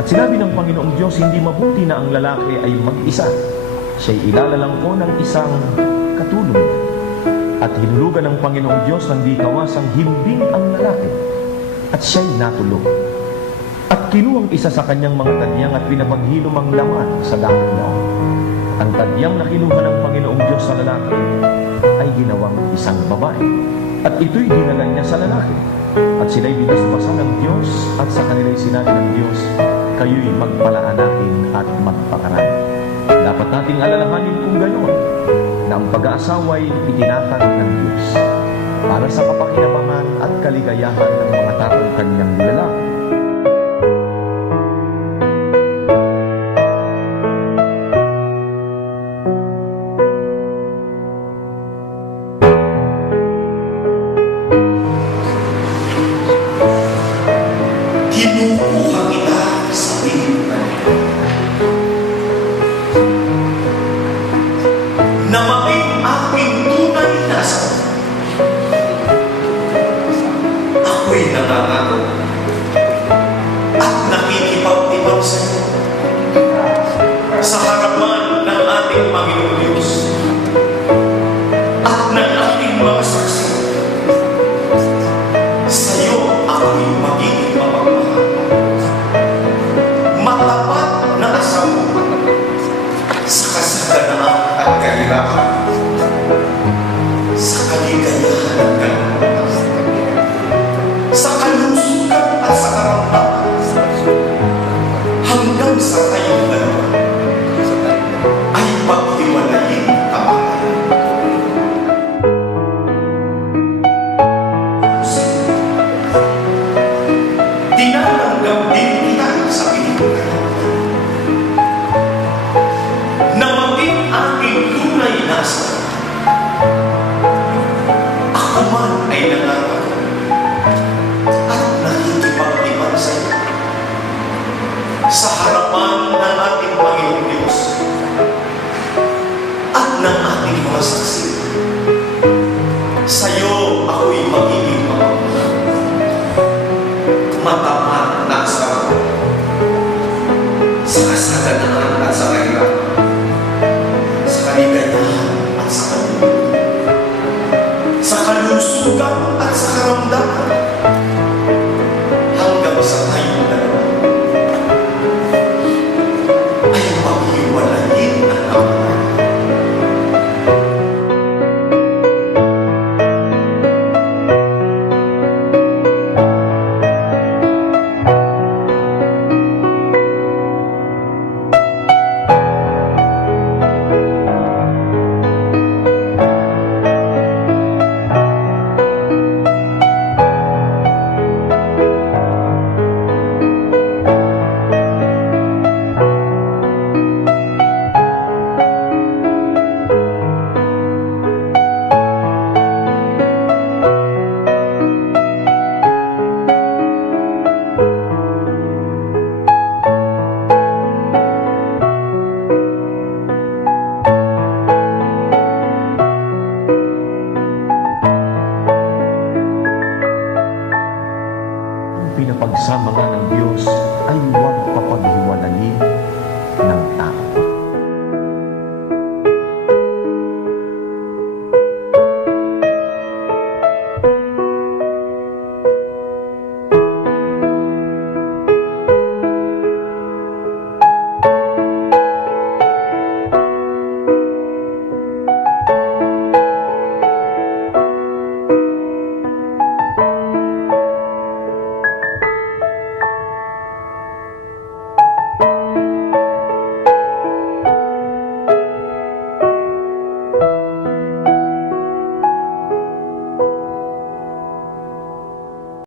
At sinabi ng Panginoong Diyos, hindi mabuti na ang lalaki ay mag-isa. Siya'y ilalalang ko ng isang katulong niya. At hinulugan ng Panginoong Diyos ng di kawasang himbing ang lalaki. At siya'y natulog. At kinuwang isa sa kanyang mga tadyang at pinapaghilom ang laman sa dagat niya. Ang tadyang na kinuha ng Panginoong Diyos sa lalaki ay ginawang isang babae. At ito'y dinala niya sa lalaki. At sila'y binasbasan ng Diyos at sa kanila'y sinabi ng Diyos, kayo'y magpalaanakin at magpakarami. Dapat nating alalahanin kung gayon na ang pag-aasawa'y itinatag ng Diyos para sa kapakinabangan at kaligayahan ng mga taong kanyang nilalang. Kinukuha kita sa lipunan na maging aking tunay na asawa. Ako'y nangangako at nakikipag-ibag sa iyo sa harapan ng ating Panginoong Diyos at ng ating mga saksi. Sa iyo ako'y magiging mapagmahal. Matapat na asawa sa kasaganaan at kaligayahan. Sa kaligayahan at kaligayahan. Sa kalusugan at sa karamdaman. Hanggang sa kayong dalawa ay paghiwalayin kamahalan. Tinatanggap din kita sa pinipunan na maging aking tunay na asawa. Ako man ay nangangako at nakikipag-ibag sa iyo sa harapan ng ating Panginoong Diyos at ng ating mga saksi. Sa iyo ako'y magiging mapagmahal. Matapat na asawa sa kasaganaan at sa kaligayahan, sa kaligayahan at sa kalusugan, sa kalusugan at sa karamdaman, hanggang sa tayong dalawa ay maghiwalayin ang kamahalan. Pinapagsama nga ng Diyos ay huwag papaghiwalayin ng tao.